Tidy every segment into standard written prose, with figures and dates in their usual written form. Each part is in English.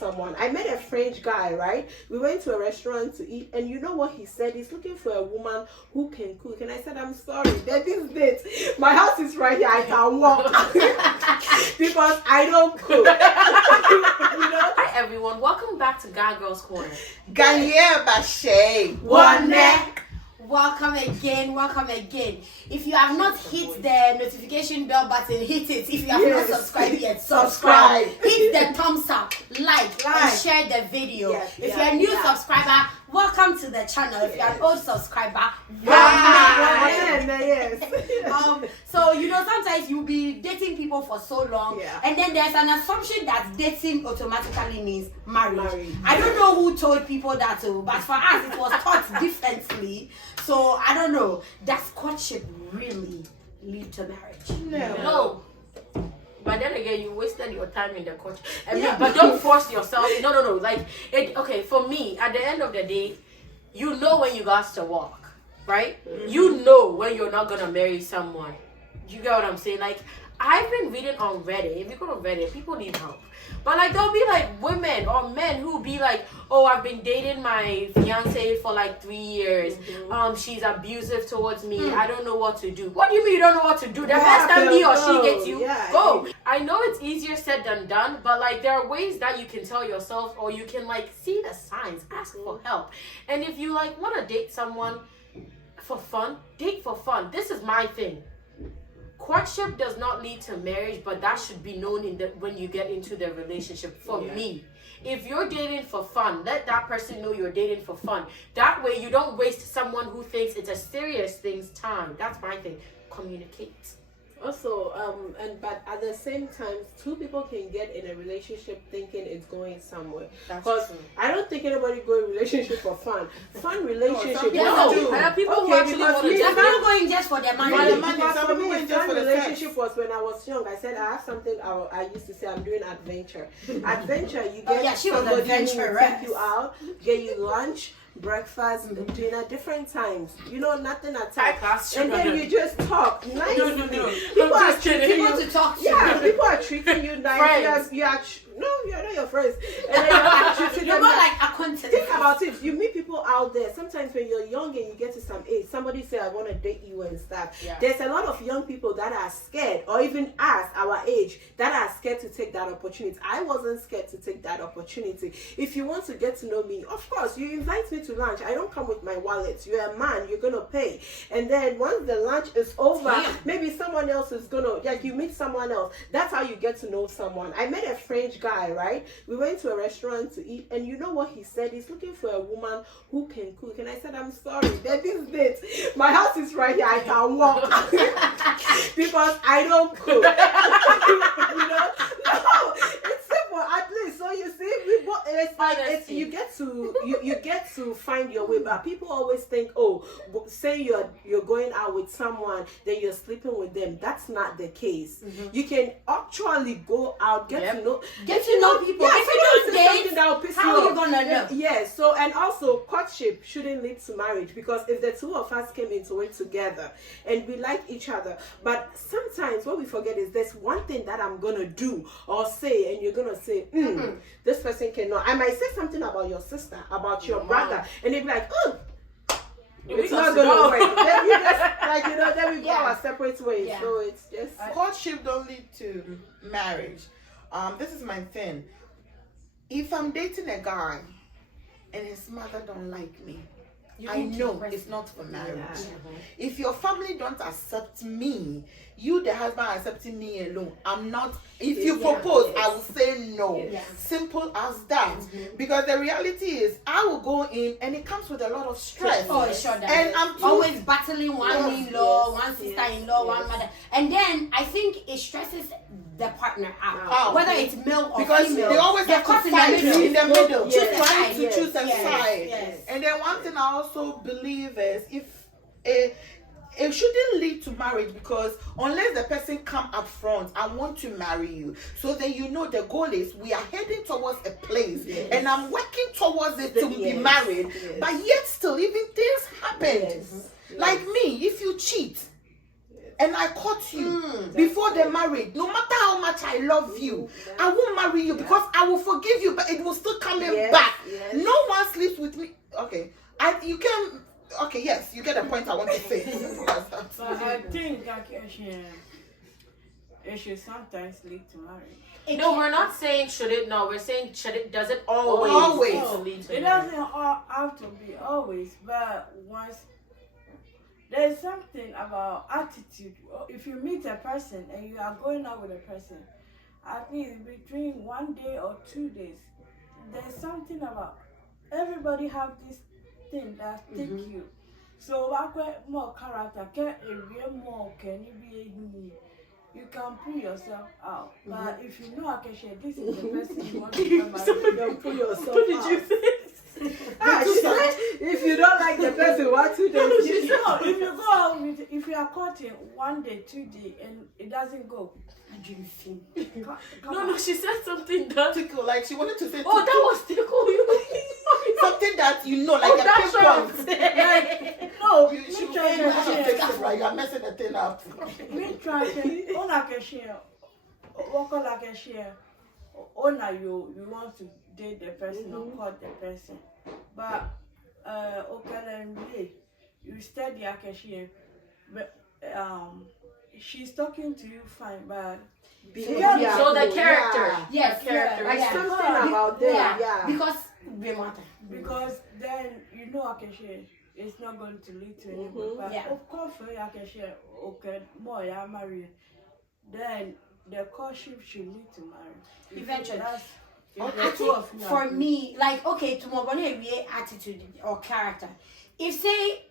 someone. I met a French guy, right? We went to a restaurant to eat, and you know what he said? He's looking for a woman who can cook. And I said, I'm sorry, that this date, my house is right here, I can walk because I don't cook. You know? Hi everyone, welcome back to GAGirls Corner. Gagne Bache. One neck. Welcome again. If you have not hit the notification bell button, hit it. If you have not subscribed yet, subscribe. Hit the thumbs up, like, and share the video. If you're a new subscriber, welcome to the channel. If you're an old subscriber, so you know, sometimes you'll be dating people for so long, and then there's an assumption that dating automatically means marriage. I don't know who told people that, but for us it was taught differently. So I don't know. Does courtship really lead to marriage? No. But then again, you wasted your time in the courtship. But don't force yourself. No. Like, okay, for me, at the end of the day, you know when you got to walk, right? Mm-hmm. You know when you're not gonna marry someone. You get what I'm saying? Like, I've been reading on Reddit. If you go on Reddit, people need help. But like, there'll be like women or men who be like, oh, I've been dating my fiance for like 3 years. Mm-hmm. She's abusive towards me. I don't know what to do. What do you mean you don't know what to do? The first time he or she gets you, go. I know it's easier said than done, but like there are ways that you can tell yourself, or you can like see the signs, ask for help. And if you like want to date someone for fun, date for fun. This is my thing. Courtship does not lead to marriage, but that should be known when you get into the relationship. For me, if you're dating for fun, let that person know you're dating for fun. That way you don't waste someone who thinks it's a serious thing's time. That's my thing. Communicate. Also, but at the same time, two people can get in a relationship thinking it's going somewhere. Because I don't think anybody go in a relationship for fun. Fun relationship. No, and people who actually want to just going just for their money. For me, fun relationship was when I was young. I said I have something I used to say I'm doing adventure. Adventure, you get somebody who will take you out, get you lunch, breakfast, dinner, different times. You know, nothing at times. And then you just talk nicely. No. People are treating you to talk to. People are treating you nice. You're not your friends. And then you're not like acquaintance. Think about it. You meet people out there. Sometimes when you're young and you get to some age, somebody say, I want to date you and stuff. There's a lot of young people that are scared, or even us, our age, that are scared to take that opportunity. I wasn't scared to take that opportunity. If you want to get to know me, of course, you invite me to lunch. I don't come with my wallet. You're a man, you're going to pay. And then once the lunch is over, maybe someone else is going to, like you meet someone else. That's how you get to know someone. I met a French guy, right? We went to a restaurant to eat, and you know what he said? He's looking for a woman who can cook. And I said, I'm sorry, that this date, my house is right here, I can walk because I don't cook. You know? No, it's simple, at least. So you see, you get to find your way. But people always think, oh, say you're going out with someone, then you're sleeping with them. That's not the case. You can actually go out, get to know people. If you don't date, that will piss how you are you off. gonna know? Yes. So, and also courtship shouldn't lead to marriage, because if the two of us came into it together and we like each other, but sometimes what we forget is there's one thing that I'm gonna do or say, and you're gonna say, this person cannot. I might say something about your sister, about your brother, and they'd be like, it's not gonna work. Then we just then we go our separate ways. So it's just Courtship don't lead to marriage. This is my thing. If I'm dating a guy and his mother don't like me, I know it's not for marriage. If your family don't accept me, you the husband accepting me alone, I'm not. If you propose, I will say no. Simple as that. Because the reality is, I will go in and it comes with a lot of stress. And I'm always battling one in-law, one sister-in-law, one mother, and then I think it stresses the partner out, whether it's male or because female. They always have to fight in the middle, trying to choose a side. Yes. And then one thing I also believe is, if it shouldn't lead to marriage, because unless the person come up front, I want to marry you, so then you know the goal is we are heading towards a place, and I'm working towards it to be married. But yet still, even things happen. Like me, if you cheat and I caught you before the marriage, no matter how much I love you, I won't marry you because I will forgive you, but it will still come back. No one sleeps with me. Okay, you can. Okay, yes, you get the point I want to say. But I think it should sometimes lead to marriage. No, we're not saying should it. No, we're saying should it. Does it always lead to it marriage? doesn't have to be always, but once there's something about attitude. If you meet a person and you are going out with a person, at least between 1 day or 2 days, there's something about everybody have this thing that take you. So more character, more can you be you can pull yourself out. But if you know Akesha, this is the person you want to come back, you don't pull yourself out. What did you say? She said, if you don't like the person, what 2 days? No, if you go out with, if you are caught in 1 day, 2 day, and it doesn't go, No, she said something that Tickle, like she wanted to say. Oh, that was tickle. Something that you know, like a pinpoint. no, You should you are messing the thing up. me try to own Akesha, walk on Akesha, owner you want to date the person or court the person, but you study Akesha, but she's talking to you fine, but so the character, yes, character, like something about them, because then you know Akesha it's not going to lead to anything. But of course, for Akesha, okay, more marry, then the courtship should lead to marriage eventually. I think for me, like, okay, tomorrow attitude or character. If say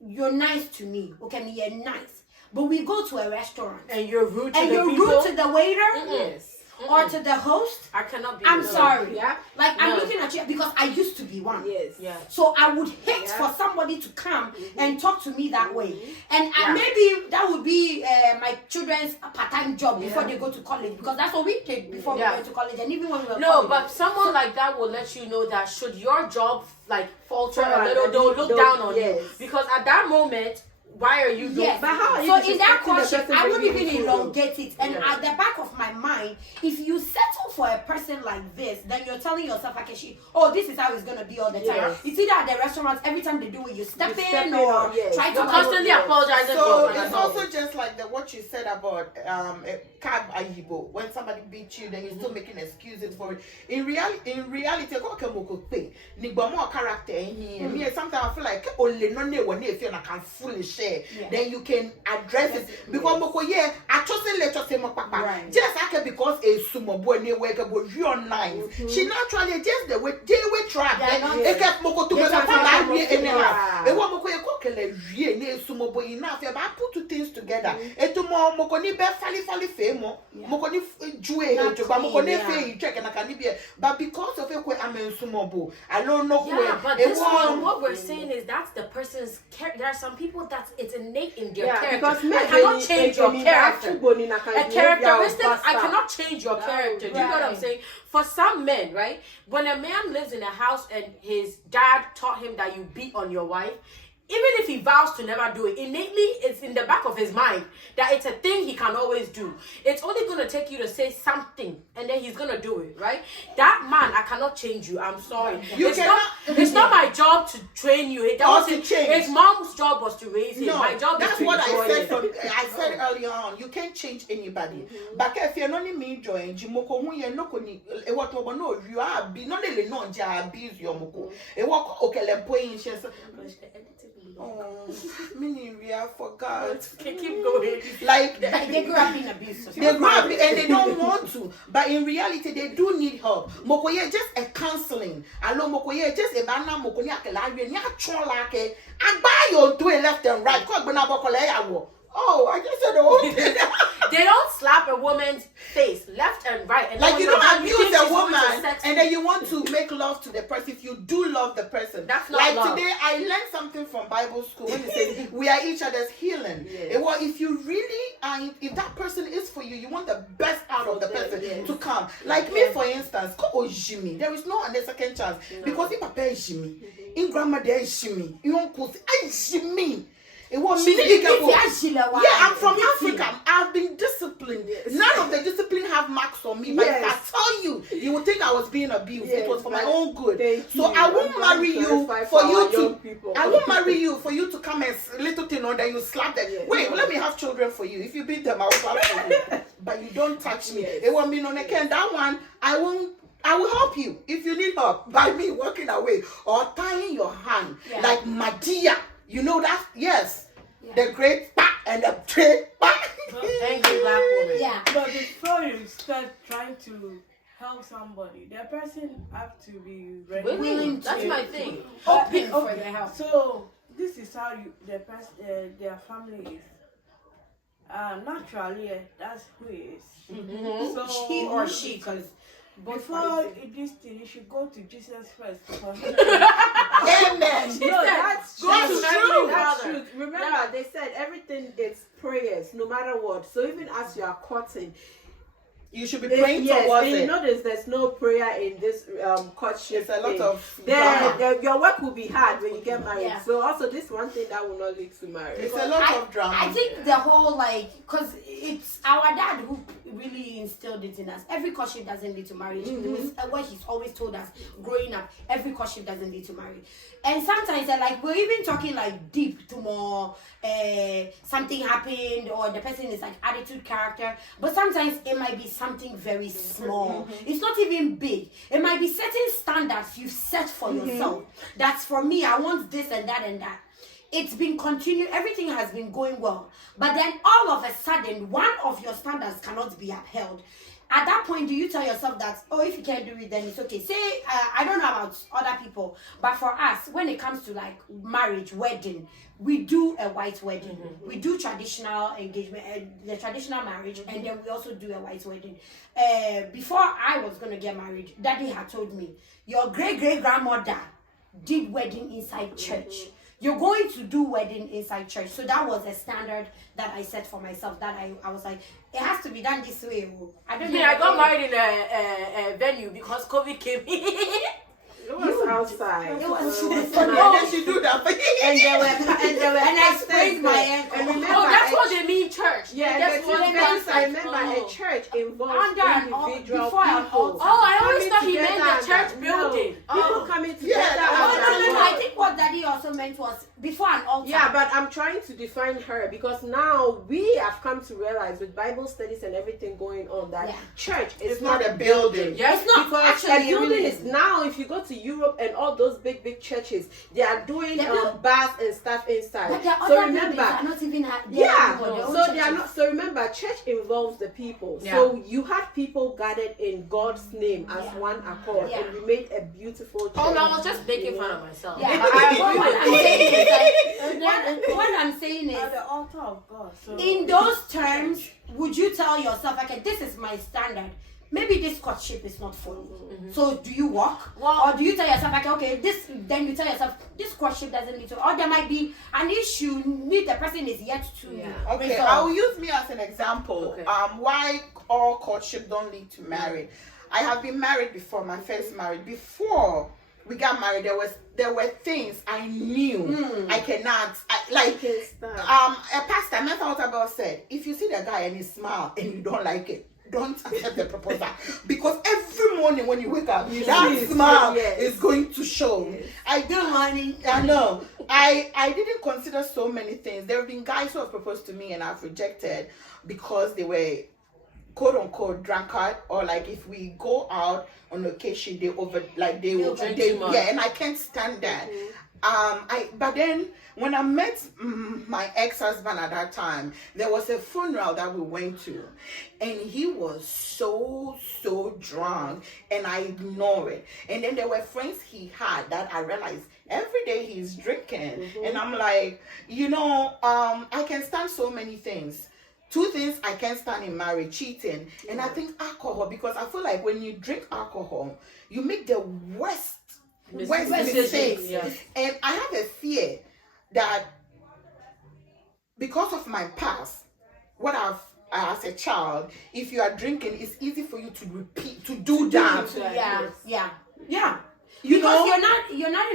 you're nice to me, okay, me you're nice, but we go to a restaurant and you're rude to and the you're people, rude to the waiter, yes, or to the host, I cannot be. I'm sorry. Yeah. Like I'm looking at you because I used to be one. Yes. Yeah. So I would hate for somebody to come and talk to me that way. And maybe that would be my children's part-time job before they go to college, because that's what we did before we went to college, and even when we were No, but someone like that will let you know that should your job like falter a little, they'll look down on you, because at that moment, why are you doing? Yes, but how are you so in that courtship, I wouldn't even elongate it. And Yeah. at the back of my mind, if you settle for a person like this, then you're telling yourself, Akeshi, oh, this is how it's gonna be all the time. Yes. It's either at the restaurants, every time they do it, you step step in in or or, yes. try to You're constantly apologizing So for it's also just like what you said about cab ayibo. When somebody beats you, then you're still making excuses for it. In reality, go kemoko pay. Nigba character in here. Sometimes I feel like only no ne one if you're not fully share. Then you can address it because moko I just let us say papa. Just like because a sumo boy ne work about real nice. She naturally just the way they were trap. They kept moko to me papa we anyhow. E wa moko e ko kele wie ne sumo boy enough. But I put two things together. E to mo moko ni be fali femo. Moko ni jue e to ba moko ne fe check na can be. But because of it I'm in sumo boy. I don't know but this one, what we're saying is that's the person's character. There are some people that's it's innate in their character. Because I cannot change your character. A characteristic, I cannot change your character. Do you know what I'm saying? For some men, right? When a man lives in a house and his dad taught him that you beat on your wife, even if he vows to never do it, innately it's in the back of his mind that it's a thing he can always do. It's only going to take you to say something and then he's going to do it, right? That man, I cannot change you. I'm sorry. It's not my job to train you. His mom's job was to raise him. My job is to enjoy I said earlier on, you can't change anybody. But if you're not me join, Jimoko, when you're not going to what no, you are be not only non abuse your moko. A walk okay, le point. Oh, mini, I forgot. Keep going. Like they grew up in abuse. They grew up and they don't want to, but in reality they do need help. Mokoye just a counseling. Alo mokoye just a banana mokoni akelawe ni achonlake. Agbayo do it left and right. Oh, I just said the whole thing. They don't slap a woman's face left and right. And like you don't abuse a woman and then you want to make love to the person if you do love the person. That's not like love. Today I learned something from Bible school when it says we are each other's healing. Yes. Well, if you really if that person is for you, you want the best out of the person to come. Like me, for instance, there is no other second chance because if papa is Jimmy, in grandma there is Jimmy, you don't call Jimmy. It was She me. didn't Yeah, I'm from Africa. I've been disciplined. None of the discipline have marks on me. But if I tell you, you would think I was being abused. It was for my own good. So I won't marry you for you to. I won't marry you for you to come and little thing on, then you slap them. Wait, let me have children for you. If you beat them, I will slap for you. But you don't touch me. It won't be no again. That one, I won't. I will help you if you need help by me walking away or tying your hand like Madia. You know that? Yes. The great back and the great back. Thank you, black woman. Yeah. But before you start trying to help somebody, the person have to be ready. Willing. That's my thing. Open for the help. So this is how the person, their family is. Naturally, that's who he is. Mm-hmm. So He or she, because before this thing, you should go to Jesus first. For him. Amen. No, that's true. true. That's true. Remember, they said everything is prayers, no matter what. So even as you are courting, You should be praying yes, towards and you it. notice there's no prayer in this courtship. There's a lot thing. of drama. Your work will be hard when you get married. Yeah. So also this one thing that will not lead to marriage. It's a lot of drama. I think the whole because it's our dad who really instilled it in us. Every courtship doesn't lead to marriage. What he's always told us growing up, every courtship doesn't lead to marriage. And sometimes we're even talking deep to more something happened or the person is attitude, character. But sometimes it might be something very small. It's not even big. It might be certain standards you've set for yourself. That's for me. I want this and that and that. It's been continued. Everything has been going well. But then all of a sudden, one of your standards cannot be upheld. At that point, do you tell yourself that, if you can't do it, then it's okay? Say, I don't know about other people, but for us, when it comes to marriage, wedding, we do a white wedding. We do traditional engagement, the traditional marriage, and then we also do a white wedding. Before I was going to get married, Daddy had told me, your great-great-grandmother did wedding inside church. You're going to do wedding inside church. So that was a standard that I set for myself. That I was like, it has to be done this way. I don't know. I got married in a venue because COVID came. It was outside. It was They should do that. and I sprained my ankle. And remember, that's what they mean, church. Yeah, that's what they mean. I remember a church involves individual before an people. altar. I always thought he Coming meant the together church building. People coming together. Yeah, No. I think what Daddy also meant was before an altar. Yeah, but I'm trying to define her because now we have come to realize with Bible studies and everything going on that church is not a building. Yes, It's not because actually a building really is now. If you go to Europe and all those big churches, they are doing bars and stuff inside. But the So other remember, buildings are not even so they are not. So remember, church involves the people. Yeah. So you had people gathered in God's name as one accord, and we made a beautiful church. I was just making fun of myself. Yeah, But what I'm saying is, At the altar of God. So in those terms, would you tell yourself, okay, this is my standard? Maybe this courtship is not for you. So do you walk? Or do you tell yourself, okay, then you tell yourself, this courtship doesn't need to, or there might be an issue, the person is yet to Okay, resolve. I will use me as an example. Okay. Why all courtship don't lead to marriage. I have been married before, my first marriage. Before we got married, there were things I knew I cannot. A pastor, Method Otabel said, if you see the guy and he smile and you don't like it, don't accept the proposal, because every morning when you wake up, that smile is going to show. Good morning. I know. I didn't consider so many things. There have been guys who have proposed to me and I've rejected because they were quote unquote drunkard, or if we go out on occasion they will drink too much. and I can't stand that. But then when I met my ex-husband at that time, there was a funeral that we went to, and he was so drunk, and I ignored it. And then there were friends he had that I realized every day he's drinking, and I'm like, I can stand so many things. Two things I can't stand in marriage: cheating, and I think alcohol, because I feel like when you drink alcohol, you make the worst mistakes. Yes. And I have a fear that because of my past, what I've as a child, if you are drinking, it's easy for you to do that. Yeah. Because you're not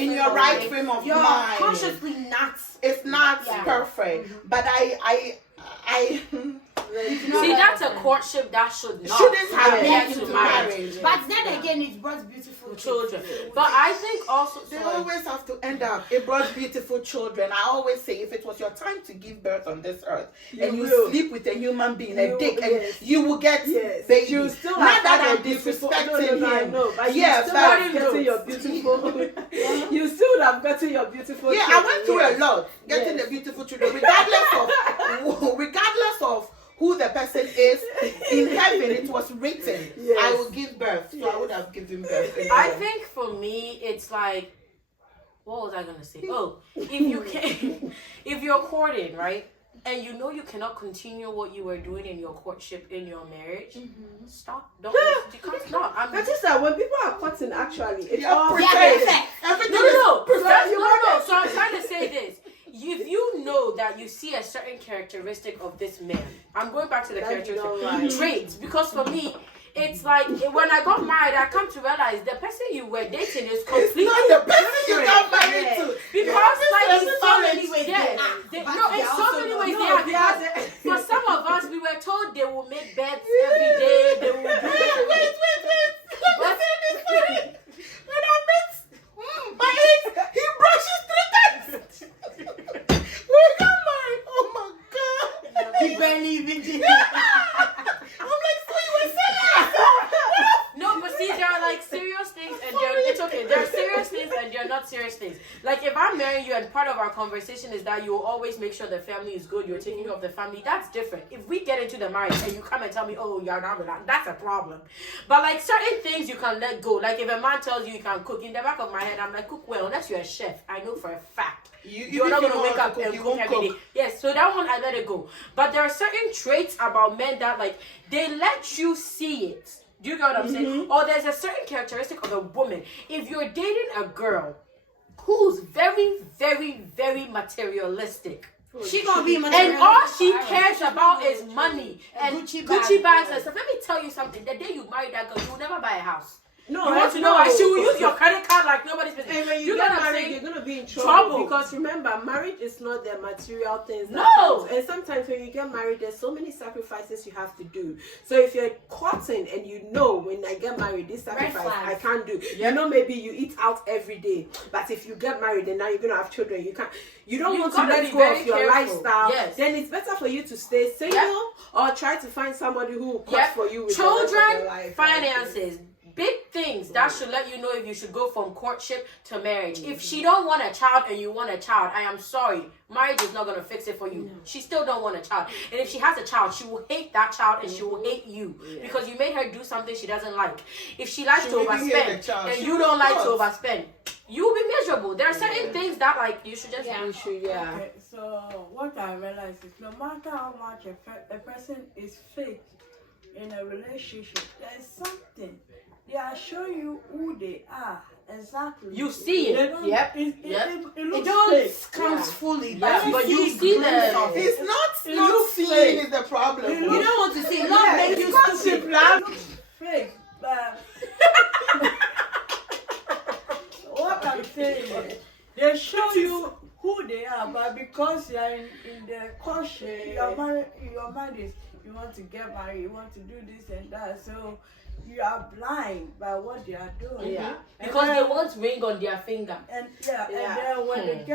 in your right frame of you're mind. You're consciously not. It's not perfect, but I see, that's a courtship that shouldn't have led to marriage. But then again, it brought beautiful children. But I think also they always have to end up. It brought beautiful children. I always say, if it was your time to give birth on this earth, and you sleep with a human being, a dick, and you will get babies. You still not that I'm him. disrespecting But yes, but getting your beautiful. You still would have gotten your beautiful. Yeah, I went through a lot getting the beautiful children, regardless of who the person is. In heaven, it was written, I will give birth. So I would have given birth. Anyway. I think for me, it's like, what was I gonna say? Oh, if you're courting, right, and you know you cannot continue what you were doing in your courtship in your marriage, stop. Don't you can't stop. That's just that when people are courting, actually, it's all perfect. No. So I'm trying to say this. If you know that you see a certain characteristic of this man, I'm going back to the characteristic traits, because for me, it's like when I got married, I come to realize the person you were dating is completely it's not the person you got married to. Because like in so many ways, in so many ways they are. Because for some of us, we were told they will make beds every day. They will do Wait. When I met my ex, he brushes 3 times. We got married. Oh my God. He barely even did. I'm like, so you were serious? No, but see, there are like serious things, and it's okay. There are serious things, and there are not serious things. Like if I'm marrying you, and part of our conversation is that you will always make sure the family is good. You're taking care of the family. That's different. If we get into the marriage and you come and tell me, oh, you're not relaxed, that's a problem. But like certain things you can let go. Like if a man tells you can cook, in the back of my head, I'm like, cook well. Unless you're a chef, I know for a fact. You're not going to wake up and cook every day. Yes, so that one I let it go. But there are certain traits about men that like they let you see it. Do you get what I'm saying? Or there's a certain characteristic of a woman. If you're dating a girl who's very, very, very materialistic, she gonna be materialistic, and all she cares about is money and Gucci bags and stuff. Let me tell you something. The day you marry that girl, you will never buy a house. No, you want to know why she will use your credit card like nobody's business. And when you get married, you're gonna be in trouble. Because remember, marriage is not the material things. No. And sometimes when you get married, there's so many sacrifices you have to do. So if you're courting and you know when I get married, this sacrifice I can't do. You know, maybe you eat out every day, but if you get married and now you're gonna have children, you don't want to let go of your lifestyle. Yes. Then it's better for you to stay single or try to find somebody who will court for you with children, the rest of your life. finances. Big things that should let you know if you should go from courtship to marriage. If she don't want a child and you want a child, I am sorry, marriage is not going to fix it for you. She still don't want a child, and if she has a child, she will hate that child and she will hate you because you made her do something she doesn't like. If she likes to overspend and you don't like to overspend, you will be miserable. There are certain things that like you should just Okay, so what I realize is no matter how much a person is fake in a relationship, there is something. They are showing you who they are exactly. You see it. It don't comes fully, but you see the. It's not seeing is the problem. You don't want to see. Love makes you stupid. It looks fake, but what I'm saying is they show you who they are, but because you are in the courtship, your mind is you want to get married, you want to do this and that, so you are blind by what they are doing. Yeah, because they want ring on their finger. And then when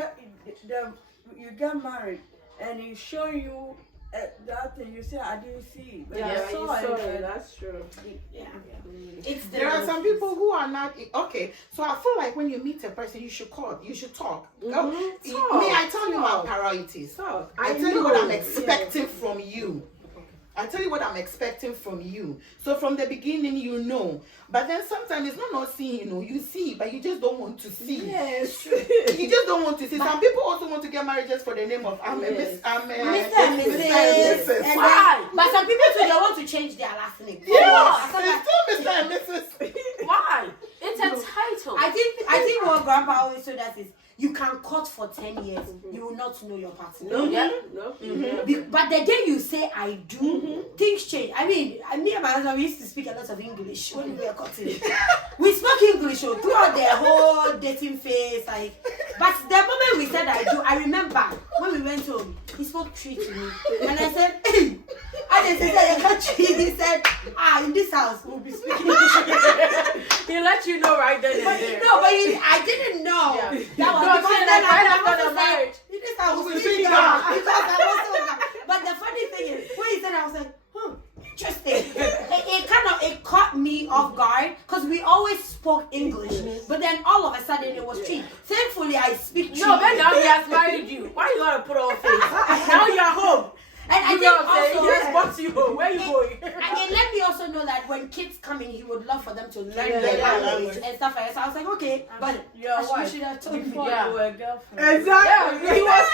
you get married and he show you that thing, you say I didn't see it. But I saw it. That's true. There are some people who are not okay. So I feel like when you meet a person, you should call, you should talk. Me, I tell you my priorities. I tell you what I'm expecting from you. I tell you what I'm expecting from you. So from the beginning, you know. But then sometimes it's not seeing, you see, but you just don't want to see. Yes. You just don't want to see. Some people also want to get married just for the name of Mr. and Mrs. Why? But some people too, they want to change their last name. Yes, it's still Mr. and Mrs. Why? It's a title. I think what Grandpa always told us is you can court for 10 years, you will not know your partner. No, Yeah. no. But the day you say I do, things change. I mean, me and my husband, we used to speak a lot of English when we were courting. We spoke English throughout the whole dating phase. Like, but the moment we said I do, I remember when we went home, he spoke tree to me. And I said, hey. And they said, I got tree. He said, in this house, we'll be speaking English. He let you know right then and there. No, but I didn't know. Yeah. That was No, because see, then like, right I after was the like, marriage. in this house, we'll be speaking speaking English. English. Because I was so but the funny thing is, when he said, I was like, interesting. it caught me off guard because we always spoke English, but then all of a sudden it was Tree. Thankfully, I speak Tree. No, but now he has married you. Why you gotta put on face? Now you're home. And I You think know what I'm saying? also, He just wants you home. Where you going? and then let me also know that when kids come in, he would love for them to learn Yeah, their yeah, language yeah. and stuff like that. So I was like, okay, but Your you wife. should have told me. Before Yeah. you were a girlfriend. Exactly. Yeah, he was.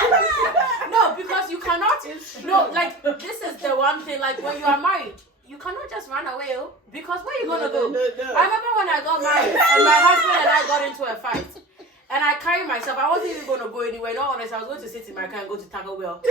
No, because you cannot. No, like this is the one thing. Like when you are married, you cannot just run away. Because where you gonna go? No. I remember when I got married and my husband and I got into a fight. And I carried myself. I wasn't even going to go anywhere. No, honest, I was going to sit in my car and go to Taco Bell.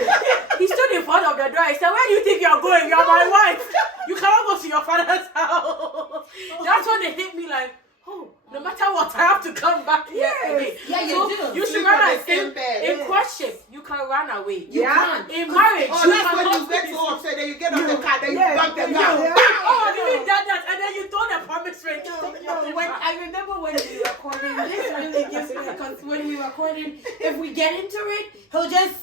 He stood in front of the door. I said, where do you think you're going? You're my wife. You cannot go to your father's house. That's when they hit me like, oh, no matter what, I have to come back here again. Yeah, you So do. you should Sleep run on away. the same bed. In courtship, you can run away. You Yeah. can't. In marriage, Oh, you that's when cannot. you get so upset, then you get on the car, then you Yeah, bump the yeah, car. yeah. Oh, you did that, and then you throw the promise ring. No, when I remember when we were recording, this really gives me because when we were recording, if we get into it, he'll just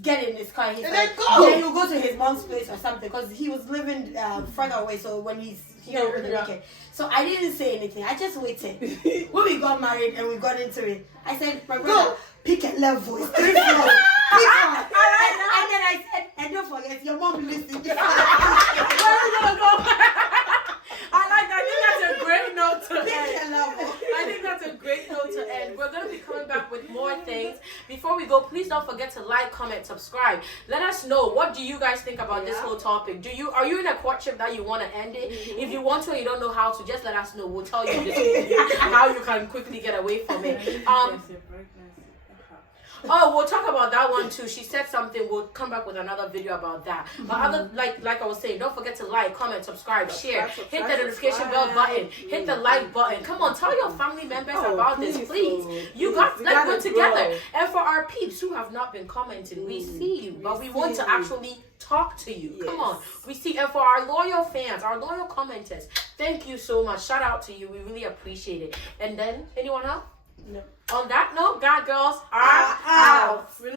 get in his car. He's And like, then go. Then he'll go to his mom's place or something because he was living further away. So when he's here over the weekend, so I didn't say anything. I just waited. When we got married and we got into it, I said, my brother, pick a level. It's 3 floors. Pick one. And then I said, and don't forget, your mom listened. Where are we gonna go? I like that. I think that's a great note to end. Pick a level. I think that's a great note to end. We're going to be coming back with more things. Before we go, please don't forget to like, comment, subscribe. Let us know, what do you guys think about this whole topic? Are you in a courtship that you want to end it? If you want to and you don't know how to, just let us know. We'll tell you how you can quickly get away from it. Oh, we'll talk about that one too. She said something. We'll come back with another video about that. But other like I was saying, don't forget to like, comment, subscribe, share, hit the notification bell button, hit the like button. Come on, tell your family members about this, please. You got let's go together. And for our peeps who have not been commenting, we see you, but we want to actually talk to you. Come on, we see. And for our loyal fans, our loyal commenters, thank you so much. Shout out to you. We really appreciate it. And then anyone else? No. On that note, GAGirls are out.